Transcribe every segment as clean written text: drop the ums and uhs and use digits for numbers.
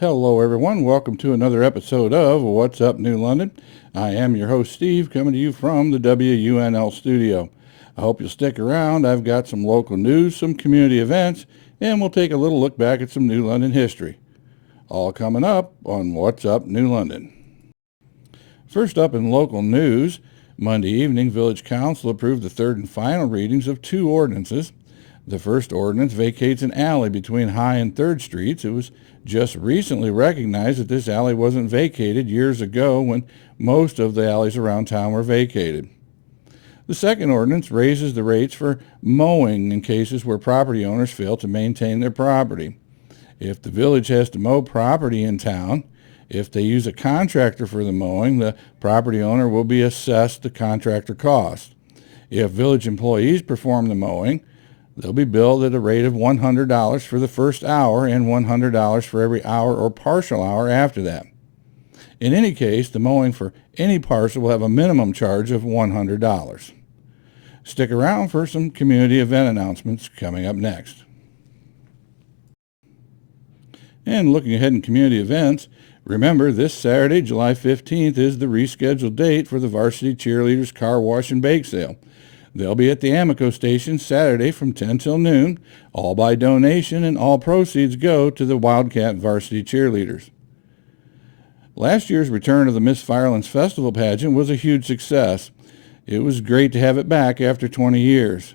Hello, everyone. Welcome to another episode of What's Up New London. I am your host, Steve, coming to you from the WUNL studio. I hope you'll stick around. I've got some local news, some community events, and we'll take a little look back at some New London history. All coming up on What's Up New London. First up in local news, Monday evening, Village Council approved the third and final readings of two ordinances. The first ordinance vacates an alley between High and 3rd Streets. It was just recently recognized that this alley wasn't vacated years ago when most of the alleys around town were vacated. The second ordinance raises the rates for mowing in cases where property owners fail to maintain their property. If the village has to mow property in town, if they use a contractor for the mowing, the property owner will be assessed the contractor cost. If village employees perform the mowing, they'll be billed at a rate of $100 for the first hour and $100 for every hour or partial hour after that. In any case, the mowing for any parcel will have a minimum charge of $100. Stick around for some community event announcements coming up next. And looking ahead in community events, remember this Saturday, July 15th, is the rescheduled date for the Varsity Cheerleaders Car Wash and Bake Sale. They'll be at the Amico station Saturday from 10 till noon, all by donation, and all proceeds go to the Wildcat Varsity Cheerleaders. Last year's return of the Miss Firelands Festival pageant was a huge success. It was great to have it back after 20 years.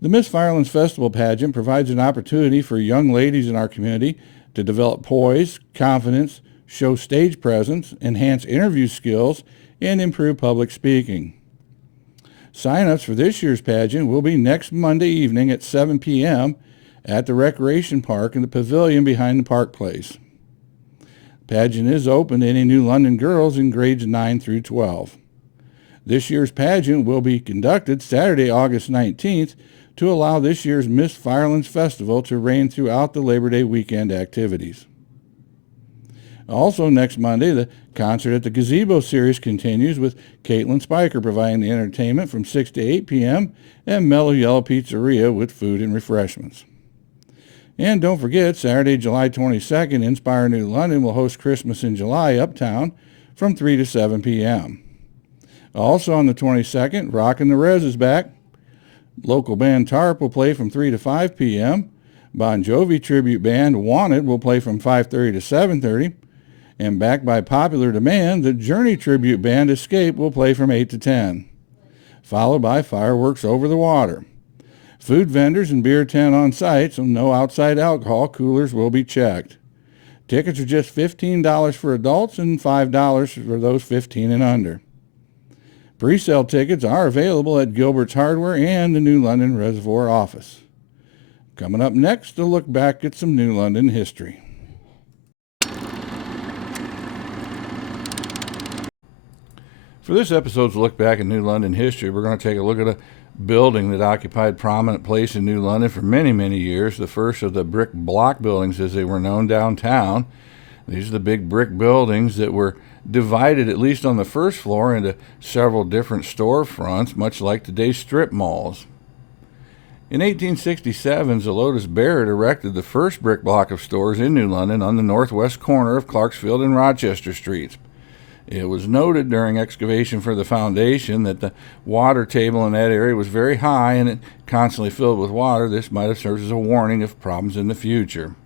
The Miss Firelands Festival pageant provides an opportunity for young ladies in our community to develop poise, confidence, show stage presence, enhance interview skills, and improve public speaking. Sign-ups for this year's pageant will be next Monday evening at 7 p.m. at the Recreation Park in the pavilion behind the Park Place. The pageant is open to any New London girls in grades 9 through 12. This year's pageant will be conducted Saturday, August 19th, to allow this year's Miss Firelands Festival to reign throughout the Labor Day weekend activities. Also next Monday, the concert at the Gazebo Series continues with Caitlin Spiker providing the entertainment from 6 to 8 p.m. and Mellow Yellow Pizzeria with food and refreshments. And don't forget, Saturday, July 22nd, Inspire New London will host Christmas in July uptown from 3 to 7 p.m. Also on the 22nd, Rockin' the Rez is back. Local band Tarp will play from 3 to 5 p.m. Bon Jovi tribute band Wanted will play from 5:30 to 7:30. And backed by popular demand, the Journey tribute band Escape will play from 8 to 10, followed by fireworks over the water. Food vendors and beer tent on site, so no outside alcohol. Coolers will be checked. Tickets are just $15 for adults and $5 for those 15 and under. Pre-sale tickets are available at Gilbert's Hardware and the New London Reservoir office. Coming up next, a look back at some New London history. For this episode's look back at New London history, we're going to take a look at a building that occupied prominent place in New London for many, many years, the first of the brick block buildings as they were known downtown. These are the big brick buildings that were divided, at least on the first floor, into several different storefronts, much like today's strip malls. In 1867, Zelotes Barrett erected the first brick block of stores in New London on the northwest corner of Clarksfield and Rochester Streets. It was noted during excavation for the foundation that the water table in that area was very high and it constantly filled with water. This might have served as a warning of problems in the future.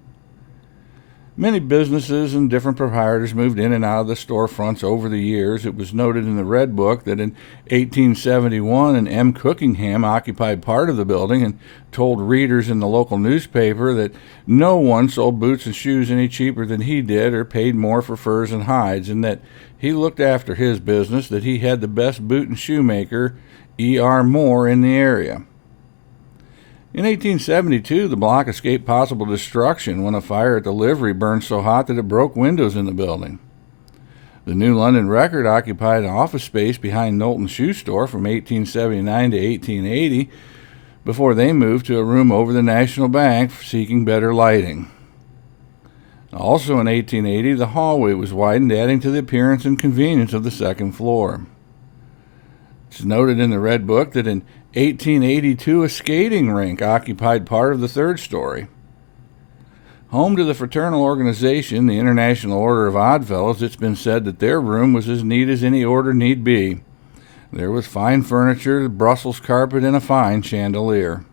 Many businesses and different proprietors moved in and out of the storefronts over the years. It was noted in the Red Book that in 1871 an M. Cookingham occupied part of the building and told readers in the local newspaper that no one sold boots and shoes any cheaper than he did or paid more for furs and hides, and that he looked after his business, that he had the best boot and shoemaker, E.R. Moore, in the area. In 1872, the block escaped possible destruction when a fire at the livery burned so hot that it broke windows in the building. The New London Record occupied an office space behind Knowlton Shoe Store from 1879 to 1880 before they moved to a room over the National Bank seeking better lighting. Also in 1880, the hallway was widened, adding to the appearance and convenience of the second floor. It's noted in the Red Book that in 1882, a skating rink occupied part of the third story. Home to the fraternal organization, the International Order of Oddfellows, it's been said that their room was as neat as any order need be. There was fine furniture, Brussels carpet, and a fine chandelier.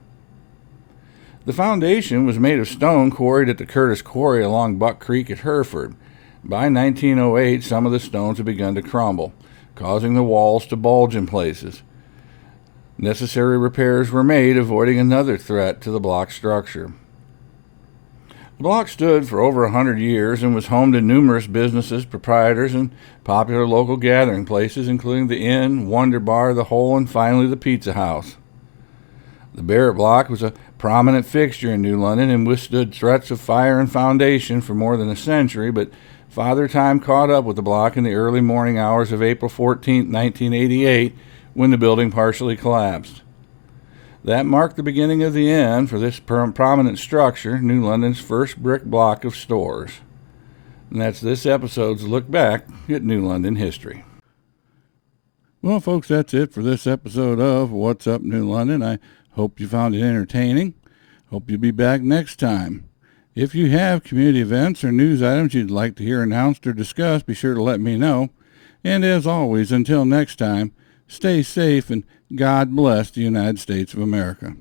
The foundation was made of stone quarried at the Curtis Quarry along Buck Creek at Hereford. By 1908, some of the stones had begun to crumble, causing the walls to bulge in places. Necessary repairs were made, avoiding another threat to the block structure. The block stood for over 100 years and was home to numerous businesses, proprietors, and popular local gathering places, including the Inn, Wonder Bar, the Hole, and finally the Pizza House. The Barrett Block was a prominent fixture in New London and withstood threats of fire and foundation for more than a century, but Father Time caught up with the block in the early morning hours of April 14, 1988, when the building partially collapsed. That marked the beginning of the end for this prominent structure, New London's first brick block of stores. And that's this episode's look back at New London history. Well, folks, that's it for this episode of What's Up New London. I hope you found it entertaining. Hope you'll be back next time. If you have community events or news items you'd like to hear announced or discussed, be sure to let me know. And as always, until next time, stay safe and God bless the United States of America.